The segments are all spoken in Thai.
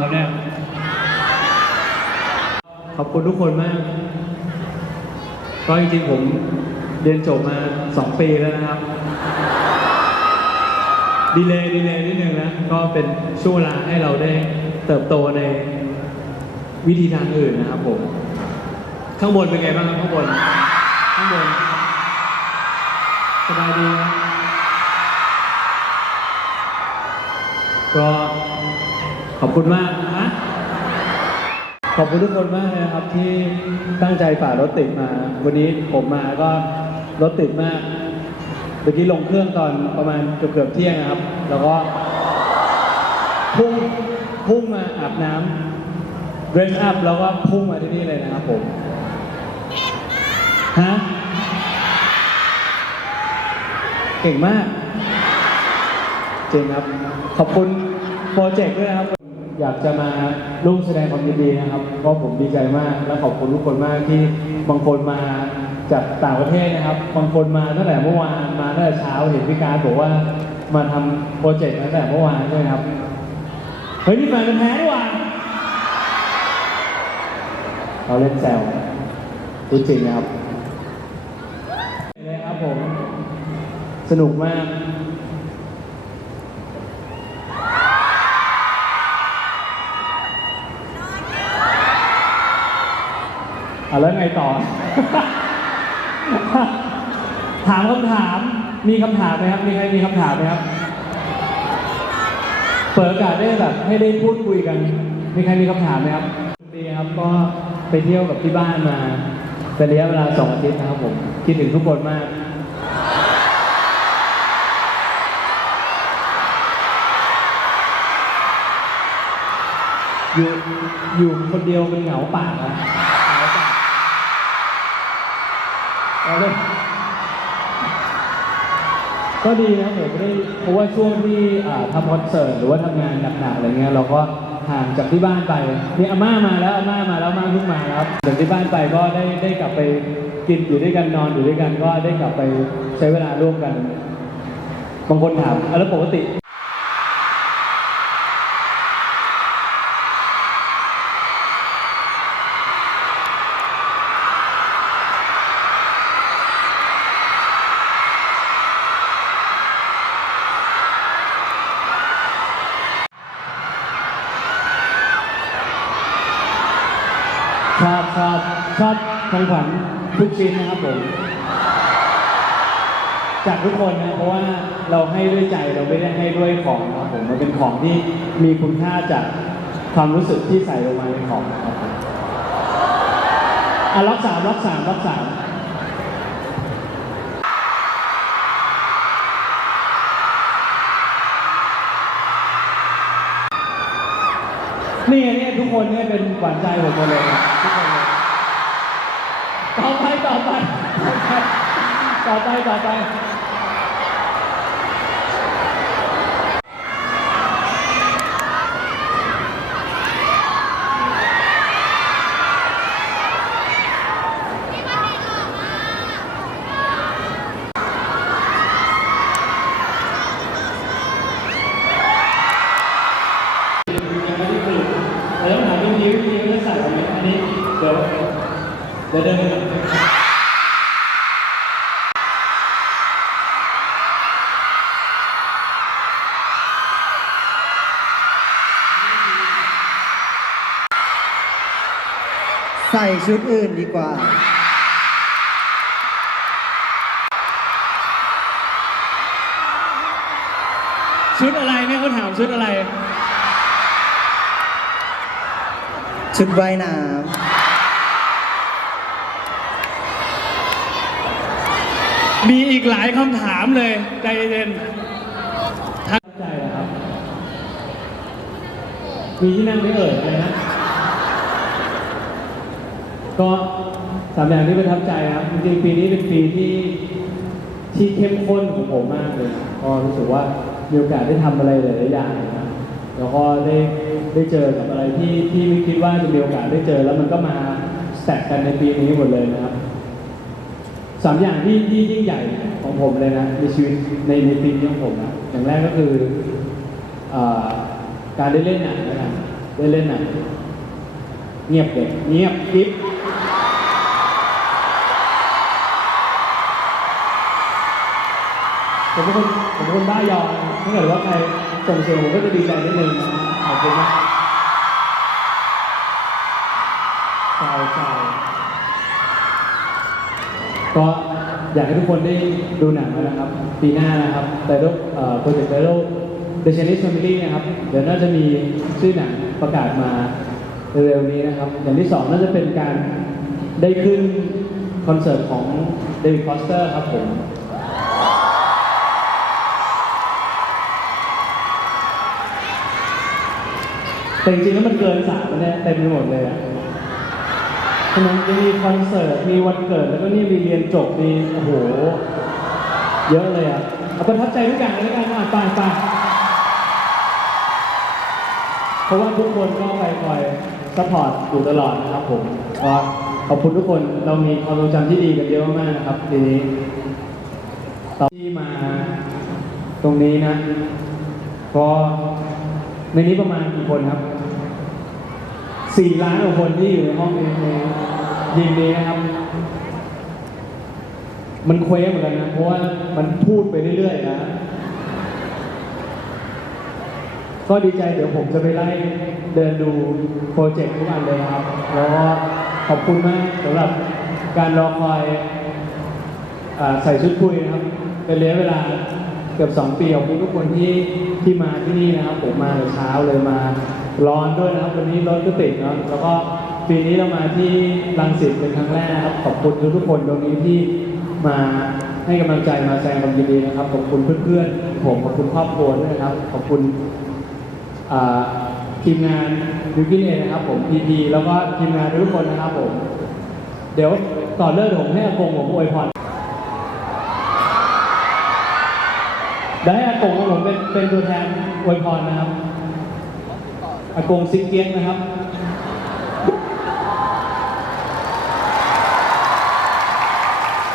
ครับเนี่ย ขอบคุณทุกคนมากก็จริงๆผมเรียนจบมาสองปีแล้วนะครับ ดีเลยดีเลยนิดนึงนะ ก็เป็นช่วงเวลาให้เราได้เติบโตในวิธีทางอื่นนะครับผม ข้างบนเป็นไงบ้างครับข้างบน ข้างบน สบายดีนะก็ ขอบคุณมากนะขอบคุณทุกคนมากเลยนะครับที่ตั้งใจฝ่ารถติดมา วันนี้ผมมาก็รถติดมากเมื่อกี้ลงเครื่องตอนประมาณเกือบเกือบเที่ยงนะครับ แล้วก็พุ่งพุ่งมาอาบน้ำเรสอัพแล้วก็พุ่งมาที่นี่เลยนะครับผมฮะเก่งมากจริงครับ ขอบคุณโปรเจกต์ด้วยนะครับ อยากจะมาร่วมแสดงความยินดีนะครับ เพราะผมดีใจมากและขอบคุณทุกคนมากที่บางคนมาจากต่างประเทศนะครับ บางคนมาตั้งแต่เมื่อวานมาตั้งแต่เช้าเห็นพี่การบอกว่ามาทำโปรเจกต์ตั้งแต่เมื่อวานใช่ไหมครับ เฮ้ยนี่แฟนกันแท้ดีว่าเราเล่นแซวพูดจริงนะครับเลยครับผม สนุกมาก อะแล้วไงต่อ ถามคำถาม มีคำถามไหมครับ มีใครมีคำถามไหมครับ เปิดโอกาสได้แบบให้ได้พูดคุยกัน มีใครมีคำถามไหมครับดีครับ ก็ไปเที่ยวกับที่บ้านมาเป็นระยะเวลาสองอาทิตย์นะครับผม คิดถึงทุกคนมากอยู่อยู่คนเดียวเป็นเหงาปากนะเหงาปาก เอาเลยก็ดีนะผมไม่ได้เพราะว่าช่วงที่อ่าทำคอนเสิร์ตหรือว่าทำงานหนักๆอะไรเงี้ยเราก็ห่างจากที่บ้านไปนี่อาม่ามาแล้วอาม่ามาแล้วอาม่าเพิ่งมาแล้วจากที่บ้านไปก็ได้ได้กลับไปกินอยู่ด้วยกันนอนอยู่ด้วยกันก็ได้กลับไปใช้เวลาร่วมกันบางคนถามอะแล้วปกติ ชอบชอบชอบ ของขวัญทุกชิ้นนะครับผมจากทุกคนนะเพราะว่าเราให้ด้วยใจเราไม่ได้ให้ด้วยของนะครับผมมันเป็นของที่มีคุณค่าจากความรู้สึกที่ใส่ลงมาในของนะครับผมอะล็อกสามล็อกสามล็อกสามนี่เนี่ยทุกคนเนี่ยเป็นหวานใจผมหมดเลย อไปต่อไปต่อไปต่อไปยังไม่ได้ตื่นเราต้องถามพี่พีพี่พีก็ใส่อันนี้เดี๋ยว เดี๋ยวเดินไปใส่ชุดอื่นดีกว่า ชุดอะไรเนี่ยเขาถามชุดอะไร ชุดว่ายน้ำ มีอีกหลายคำถามเลย ใจเย็นๆทักใจเหรอครับ มีที่นั่งไม่เอ่ยอะไรนะก็สามอย่างที่ประทับใจครับ จริงๆปีนี้เป็นปีที่ที่เข้มข้นของผมมากเลยก็รู้สึกว่ามีโอกาสได้ทำอะไรหลายๆอย่างนะแล้วก็ได้ได้เจอกับอะไรที่ที่ไม่คิดว่าจะมีโอกาสได้เจอ แล้วมันก็มาแสกกันในปีนี้หมดเลยนะครับ สามอย่างที่ที่ยิ่งใหญ่ของผมเลยนะ ในชีวิตในในปีนี้ของผมนะอย่างแรกก็คือเอ่อการได้เล่นหนังนะครับได้เล่นหนังเงียบเลยเงียบกิ๊บผมเป็นคนผมเป็นคนบ้ายอนะถ้าเกิดว่าใครส่งเสียงผมก็จะดีใจนิดนึงนะขอบคุณมากใช่ใช่ ก็อยากให้ทุกคนได้ดูหนังนะครับ ปีหน้านะครับแต่โปรเจกต์ไ i โ l The Chinese Family นะครับ เดี๋ยวน่าจะมีชื่อหนังประกาศมาเร็วๆนี้นะครับ อย่างที่สองน่าจะเป็นการได้ขึ้นคอนเสิร์ตของเดวิดฟอสเตอร์ครับผมแต่จริงๆแล้วมันเกินสามแล้วเนี่ยเต็มไปหมดเลยอะ ฉะนั้นจะมีคอนเสิร์ต มีวันเกิด แล้วก็นี่มีเรียนจบมีโอ้โห เยอะเลยอะเอาประทับใจทุกอย่างเลยแล้วกันอะไปไปเพราะว่าทุกคนก็ไปคอยซัพพอร์ตอยู่ตลอดนะครับผมก็ขอบคุณทุกคนเรามีความทรงจำที่ดีกันเยอะมากๆนะครับทีนี้ตอนที่มาตรงนี้นะก็ในนี้ประมาณกี่คนครับสี่ล้านกว่าคนที่อยู่ในห้องนี้ ยิมนี้นะครับ มันเคว้งเหมือนกันนะเพราะว่ามันพูดไปเรื่อยๆนะ ก็ดีใจเดี๋ยวผมจะไปไล่เดินดูโปรเจกต์ทุกอันเลยครับ แล้วก็ขอบคุณมากสำหรับการรอคอยอใส่ชุดคุยนะครับ เป็นระยะเวลาเกือบสองปีขอบคุณทุกคนที่ที่มาที่นี่นะครับ ผมมาเช้าเลยมาร้อนด้วยนะครับ วันนี้รถก็ติดเนาะแล้วก็ ปีนี้เรามาที่รังสิตเป็นครั้งแรกนะครับขอบคุณทุกๆคนตรงนี้ที่มาให้กำลังใจมาแสดงความยินดีนะครับขอบคุณเพื่อนๆผมขอบคุณครอบครัวด้วยนะครับ ขอบคุณอ่าทีมงานวิกิเอนะครับ ผมพีพีแล้วก็ทีมงานทุกคนนะครับผม เดี๋ยวก่อเลิกเดี๋ยวผมให้อากงผมอวยพรเดี๋ยวให้อากงของผมเป็นเป็นตัวแทนอวยพรนะครับอากงซิกเกียนนะครับ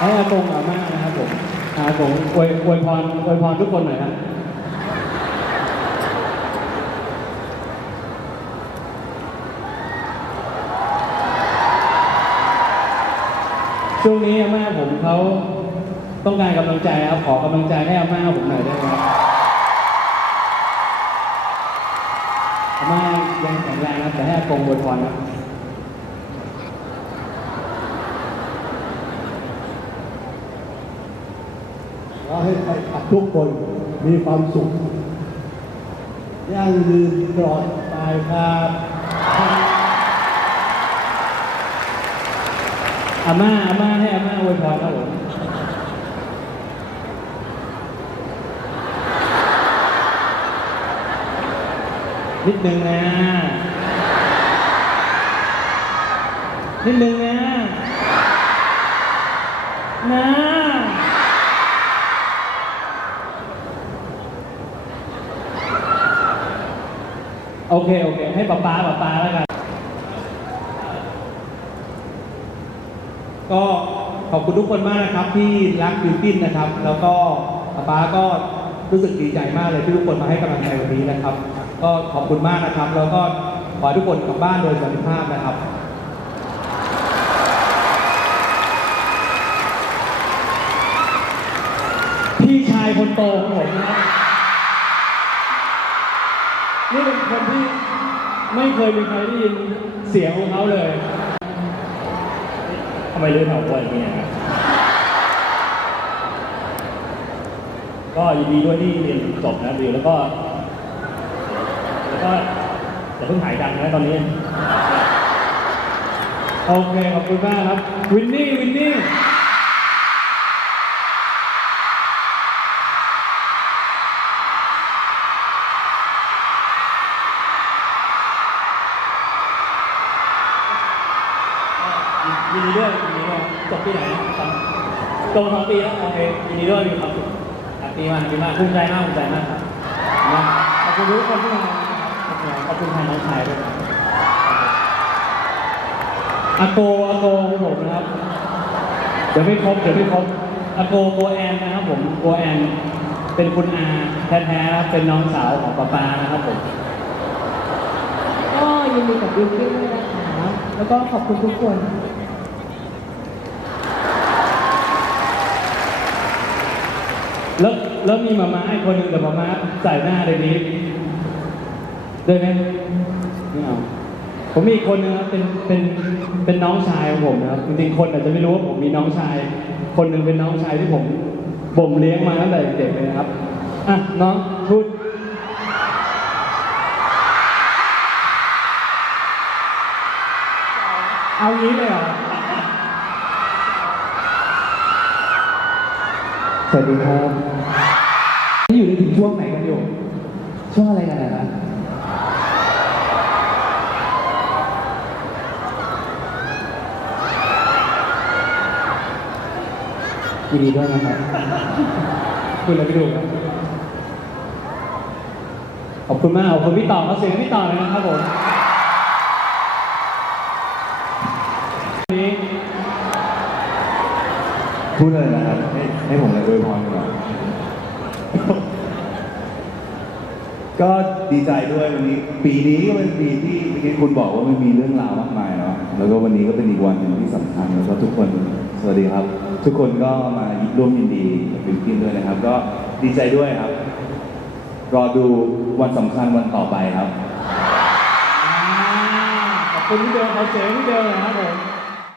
ให้อากงอาม่านะครับผมอากงอวยอวยพรอวยพรทุกคนหน่อยครับช่วงนี้อาม่าผมเขาต้องการกำลังใจครับขอกำลังใจให้อาม่าผมหน่อยได้ไหมครับอาม่ายังแข็งแรงนะแต่ให้อากงบวยพรครับ ขอให้กับทุกคนมีความสุขยั่งยืนปลอดภัยครับอาม่าอาม่าให้อาม่าอวยพรครับผมนิดนึงนะนิดนึงนะ โอเค โอเค ให้ป๊าป๊าป๊าป๊าแล้วกัน ก็ขอบคุณทุกคนมากนะครับที่รักบิวติ้นนะครับ แล้วก็ป้าก็รู้สึกดีใจมากเลยที่ทุกคนมาให้กำลังใจวันนี้นะครับ ก็ขอบคุณมากนะครับ แล้วก็ขอทุกคนกลับบ้านโดยสวัสดิภาพนะครับพี่ชายคนโตของผมนะนี่เป็นคนที่ ไม่เคยมีใครได้ยินเสียงของเขาเลยทำไมเลือกเถาวันเนี่ยครับก็ยินดีด้วยที่เรียนจบนะบิวแล้วก็ แล้วก็อย่าเพิ่งหายดังนะตอนนี้ โอเค ขอบคุณมากครับ วินนี่ วินนี่ ยินดีด้วยยินดีด้วยจบที่ไหนสองจบสองปีแล้วโอเคยินดีด้วยมีความสุขแฮปปี้มากแฮปปี้มากภูมิใจมากภูมิใจมากครับขอบคุณทุกคนที่มานะครับขอบคุณแทนน้องชายด้วยอาโกอาโกของผมนะครับ เดี๋ยวไม่ครบเดี๋ยวไม่ครบอาโกโกแอนนะครับผมโกแอนเป็นคุณอาแท้ๆเป็นน้องสาวของป๊าปานะครับผมก็ยินดีกับบิวกิ้นด้วยนะคะแล้วก็ขอบคุณทุกคน แล้วแล้วมีมาม่าอีกคนหนึ่งแต่มาม่าใส่หน้าในนี้ได้ไหมไม่เอาผมมีอีกคนนึงครับเป็นเป็นเป็นน้องชายของผมนะครับจริงๆคนอาจจะไม่รู้ว่าผมมีน้องชาย คนหนึ่งเป็นน้องชายที่ผมบ่มเลี้ยงมาตั้งแต่เด็กเลยนะครับอะน้องพูดเอางี้เลยเหรอสวัสดีครับ อยู่ในถึงช่วงไหนกันอยู่ ช่วงอะไรกันนะยินดีด้วยนะครับคุณอะไรไปดูครับขอบคุณมากขอบคุณพี่ต่อเขาเสียงพี่ต่อเลยนะครับผมนี้พูดเลยนะครับให้ให้ผมเลยอวยพรดีกว่า ก็ดีใจด้วยวันนี้ ปีนี้ก็เป็นปีที่เมื่อกี้คุณบอกว่ามันมีเรื่องราวมากมายเนาะแล้วก็วันนี้ก็เป็นอีกวันหนึ่งที่สำคัญแล้วก็ทุกคนสวัสดีครับ ทุกคนก็มาร่วมยินดีกับบิวกินด้วยนะครับ ก็ดีใจด้วยครับ รอดูวันสำคัญวันต่อไปครับ อ่าขอบคุณพี่เบลเขาเสียงพี่เบลหนะครับผม